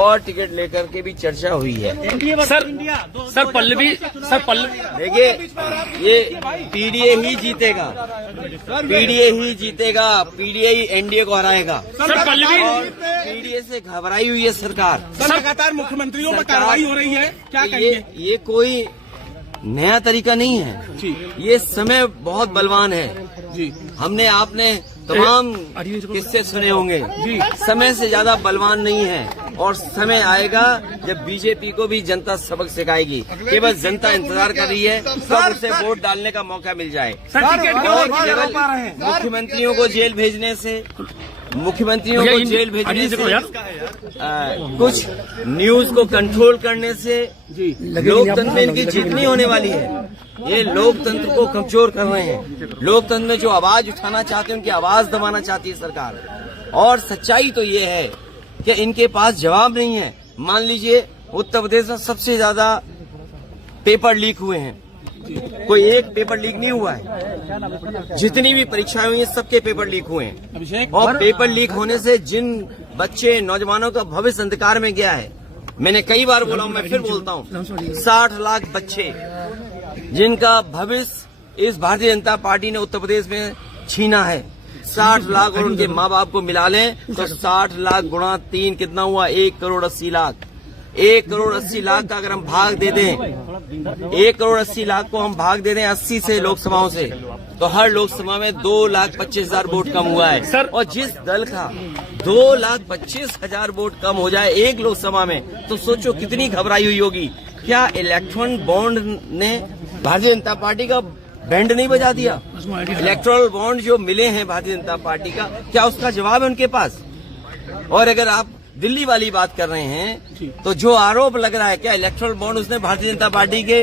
और टिकट लेकर के भी चर्चा हुई है। सर पल्लवी देखिए, ये पीडीए ही जीतेगा, पीडीए ही एनडीए को हराएगा। सर पल्लवी पीडीए से घबराई हुई है सरकार। लगातार मुख्यमंत्रियों पर कार्रवाई हो रही है, क्या कहेंगे? ये कोई नया तरीका नहीं है जी। ये समय बहुत बलवान है जी। हमने आपने तमाम किस्से सुने होंगे जी। समय से ज्यादा बलवान नहीं है और समय आएगा जब बीजेपी को भी जनता सबक सिखाएगी। केवल जनता इंतजार कर रही है कब उसे वोट डालने का मौका मिल जाए। मुख्यमंत्रियों को जेल भेजने से कुछ न्यूज को कंट्रोल करने से लोकतंत्र में इनकी जीत नहीं होने वाली है। ये लोकतंत्र को कमजोर कर रहे हैं। लोकतंत्र में जो आवाज उठाना चाहते हैं उनकी आवाज दबाना चाहती है सरकार। और सच्चाई तो ये है कि इनके पास जवाब नहीं है। मान लीजिए उत्तर प्रदेश में सबसे ज्यादा पेपर लीक हुए हैं, कोई एक पेपर लीक नहीं हुआ है। जितनी भी परीक्षाएं हुई हैं सबके पेपर लीक हुए हैं। और पेपर लीक होने से जिन बच्चे नौजवानों का भविष्य अंधकार में गया है, मैंने कई बार बोला हूं, मैं फिर बोलता हूं, 60 लाख बच्चे जिनका भविष्य इस भारतीय जनता पार्टी ने उत्तर प्रदेश में छीना है। 60 लाख और उनके माँ बाप को मिला लें तो 60 लाख गुणा 3 कितना हुआ? 1 करोड़ 80 लाख। 1 करोड़ 80 लाख का अगर हम भाग दे दें, 1 करोड़ 80 लाख को हम भाग दे दें 80 से लोकसभाओं से, तो हर लोकसभा में 2,25,000 वोट कम हुआ है। सर, और जिस दल का 2,25,000 वोट कम हो जाए एक लोकसभा में, तो सोचो कितनी घबराई हुई होगी। क्या इलेक्ट्रॉन बॉन्ड ने भारतीय जनता पार्टी का बैंड नहीं बजा दिया? इलेक्ट्रल बॉन्ड जो मिले हैं भारतीय जनता पार्टी का, क्या उसका जवाब है उनके पास? और अगर आप दिल्ली वाली बात कर रहे हैं तो जो आरोप लग रहा है, क्या इलेक्ट्रल बॉन्ड उसने भारतीय जनता पार्टी के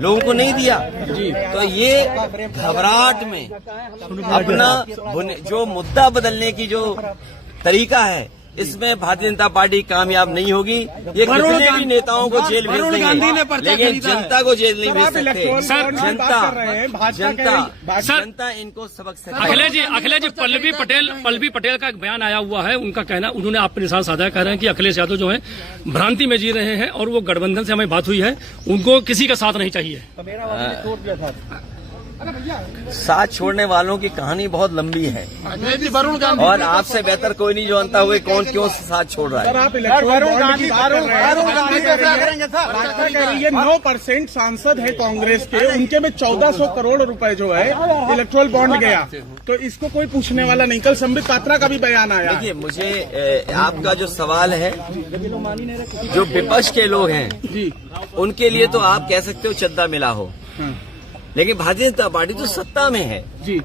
लोगों को नहीं दिया? तो ये घबराहट में अपना जो मुद्दा बदलने की जो तरीका है, इसमें भारतीय जनता पार्टी कामयाब नहीं होगी। ये कितने भी नेताओं को जेल भेज देंगे लेकिन जनता को जेल नहीं भेज सकते। जनता इनको सबक सिखाएगी। अखिलेश जी पल्लवी पटेल का एक बयान आया हुआ है। उनका कहना, उन्होंने आप पर निशान साधा कह रहे हैं कि अखिलेश यादव जो है भ्रांति में जी रहे हैं और वो गठबंधन से हमें बात हुई है, उनको किसी का साथ नहीं चाहिए। साथ छोड़ने वालों की कहानी बहुत लंबी है और आपसे बेहतर कोई नहीं जानता हुए कौन क्यों साथ छोड़ रहा है। 9% सांसद है कांग्रेस के, उनके में 1400 करोड़ रुपए जो है इलेक्ट्रल बॉन्ड गया, तो इसको कोई पूछने वाला नहीं। कल संबित पात्रा का भी बयान आया। देखिए, मुझे आपका जो सवाल है, जो विपक्ष के लोग हैं उनके लिए तो आप कह सकते हो चद्दा मिला हो, लेकिन भारतीय जनता पार्टी तो सत्ता में है जी।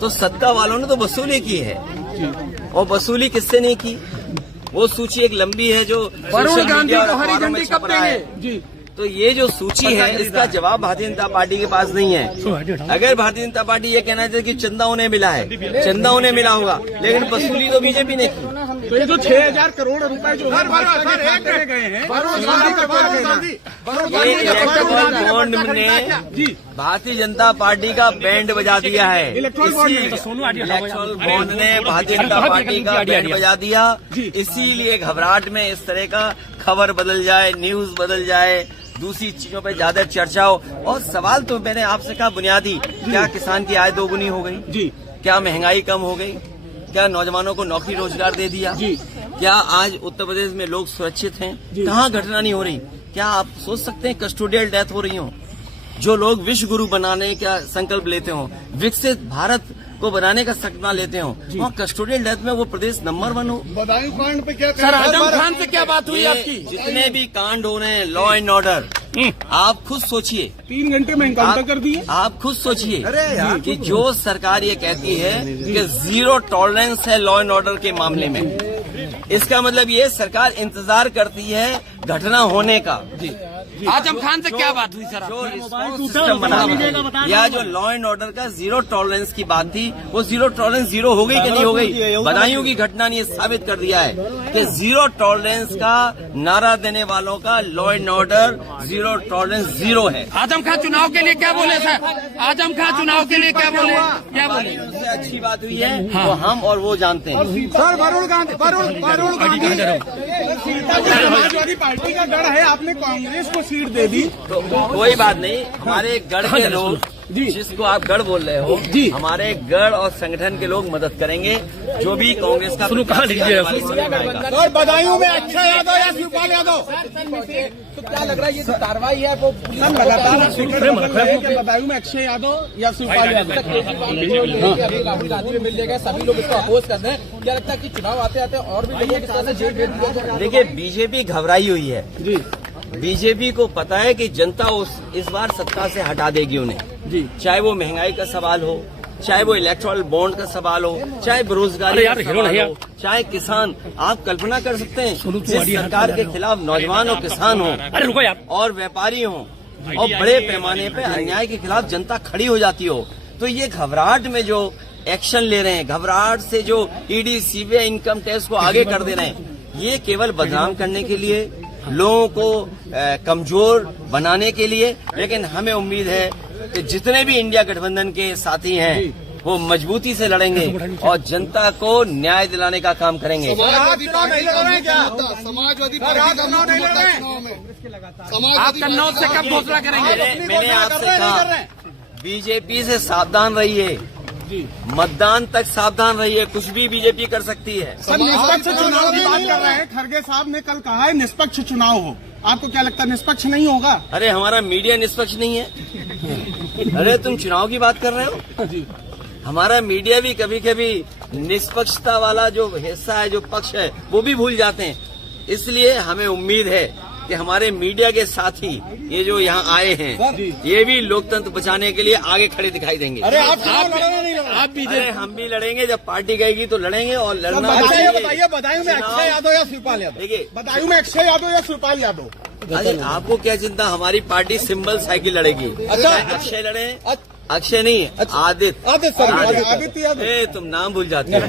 तो सत्ता वालों ने तो वसूली की है जी। और वसूली किससे नहीं की? वो सूची एक लंबी है जो वरुण गांधी को हरी झंडी कब देंगे जी। तो ये जो सूची है इसका जवाब भारतीय जनता पार्टी के पास नहीं है। अगर भारतीय जनता पार्टी ये कहना चाहती कि चंदा उन्हें मिला है, चंदा उन्हें मिला होगा, लेकिन वसूली तो बीजेपी ने की। तो ये जो 6,000 करोड़ रुपए जो गए हैं, बॉन्ड ने भारतीय जनता पार्टी का बैंड बजा दिया है। इलेक्ट्रल बॉन्ड ने भारतीय जनता पार्टी का बैंड बजा दिया। इसीलिए घबराहट में इस तरह का खबर बदल जाए, न्यूज बदल जाए, दूसरी चीजों पे ज्यादा चर्चा हो। और सवाल तो मैंने आपसे कहा बुनियादी, क्या किसान की आय दोगुनी हो गई जी? क्या महंगाई कम हो गई? क्या नौजवानों को नौकरी रोजगार दे दिया जी? क्या आज उत्तर प्रदेश में लोग सुरक्षित हैं? कहाँ घटना नहीं हो रही? क्या आप सोच सकते हैं कस्टोडियल डेथ हो रही हो? जो लोग विश्व गुरु बनाने का संकल्प लेते हो, विकसित भारत को बनाने का सपना लेते हो, वहाँ कस्टोडियल डेथ में वो प्रदेश नंबर 1 हो। बदायूं कांड पे क्या सर, आजम खान से क्या बात हुई आपकी? जितने भी कांड हो रहे हैं, लॉ एंड ऑर्डर, आप खुद सोचिए। 3 घंटे में इनकाउंटर कर दिए। आप खुद सोचिए कि जो सरकार ये कहती है कि 0 टॉलरेंस है लॉ एंड ऑर्डर के मामले में, इसका मतलब ये सरकार इंतजार करती है घटना होने का आजम खान से क्या बात हुई सर? जो रिस्पॉन्स सिस्टम बना या जो लॉ एंड ऑर्डर का जीरो टॉलरेंस की बात थी, वो जीरो टॉलरेंस जीरो हो गई कि नहीं हो गई? बधाइयों की घटना ने साबित कर दिया है कि जीरो टॉलरेंस का नारा देने वालों का law and order zero tolerance zero है। आजम खान चुनाव के लिए क्या बोले सर? आजम खान चुनाव के लिए क्या बोले? उससे अच्छी बात हुई है वो हम और वो जानते हैं। सर वरुण गांधी समाजवादी पार्टी का गढ़ है, आपने कांग्रेस को सीट दे दी। तो कोई बात नहीं, हमारे गढ़ के लोग, जिसको आप गढ़ बोल रहे हो, हमारे गढ़ और संगठन के लोग मदद करेंगे। जो भी कांग्रेस का कहाँ लीजिए सर, बदायूं में अक्षय यादव या शिवपाल यादव, तो क्या लग रहा है ये जो कार्रवाई है वो लगातार बदायूं में अक्षय यादव या शिवपाल यादव? राहुल गांधी में मिल जाएगा, सभी लोग इसको अपोज कर रहे हैं। क्या लगता है कि चुनाव आते आते और भी लोगों की तरह से जेल भेज दिया जाएगा? देखिए, बीजेपी घबराई हुई है। बीजेपी को पता है कि जनता इस बार सत्ता से हटा देगी उन्हें, चाहे वो महंगाई का सवाल हो, चाहे वो इलेक्टोरल बॉन्ड का सवाल हो, चाहे बेरोजगारी का सवाल हो, चाहे किसान। आप कल्पना कर सकते हैं जिस सरकार के खिलाफ नौजवान और किसान हो और व्यापारी हो और बड़े पैमाने पे अन्याय के खिलाफ जनता खड़ी हो जाती हो, तो ये घबराहट में जो एक्शन ले रहे हैं, घबराहट से जो ईडी सीबीआई इनकम टैक्स को आगे कर दे रहे हैं, ये केवल बदनाम करने के लिए, लोगों को कमजोर बनाने के लिए। लेकिन हमें उम्मीद है कि जितने भी इंडिया गठबंधन के साथी हैं वो मजबूती से लड़ेंगे और जनता को न्याय दिलाने का काम करेंगे। समाजवादी आप कन्नौज से कब घोषणा करेंगे? मैंने आपसे कहा, बीजेपी से सावधान रहिए, मतदान तक सावधान रहिए, कुछ भी बीजेपी कर सकती है। सर, निष्पक्ष चुनाव की बात कर रहे हैं, खड़गे साहब ने कल कहा है निष्पक्ष चुनाव हो। आपको क्या लगता है निष्पक्ष नहीं होगा? अरे हमारा मीडिया निष्पक्ष नहीं है। अरे तुम चुनाव की बात कर रहे हो? हमारा मीडिया भी कभी कभी निष्पक्षता वाला जो हिस्सा है, जो पक्ष है, वो भी भूल जाते हैं। इसलिए हमें उम्मीद है कि हमारे मीडिया के साथी ये जो यहाँ आए हैं, ये भी लोकतंत्र बचाने के लिए आगे खड़े दिखाई देंगे। अरे आप भी अरे हम भी लड़ेंगे, जब पार्टी गएगी तो लड़ेंगे। और लड़ना बताइए, बदायूं में अक्षय यादव या शिवपाल यादव? देखिए, बदायूं में अक्षय यादव या शिवपाल यादव? अरे आपको क्या चिंता, हमारी पार्टी सिंबल साइकिल लड़ेगी। अक्षय लड़े, अक्षय नहीं, आदित्य। आदित्य यादव। तुम नाम भूल जाते हो।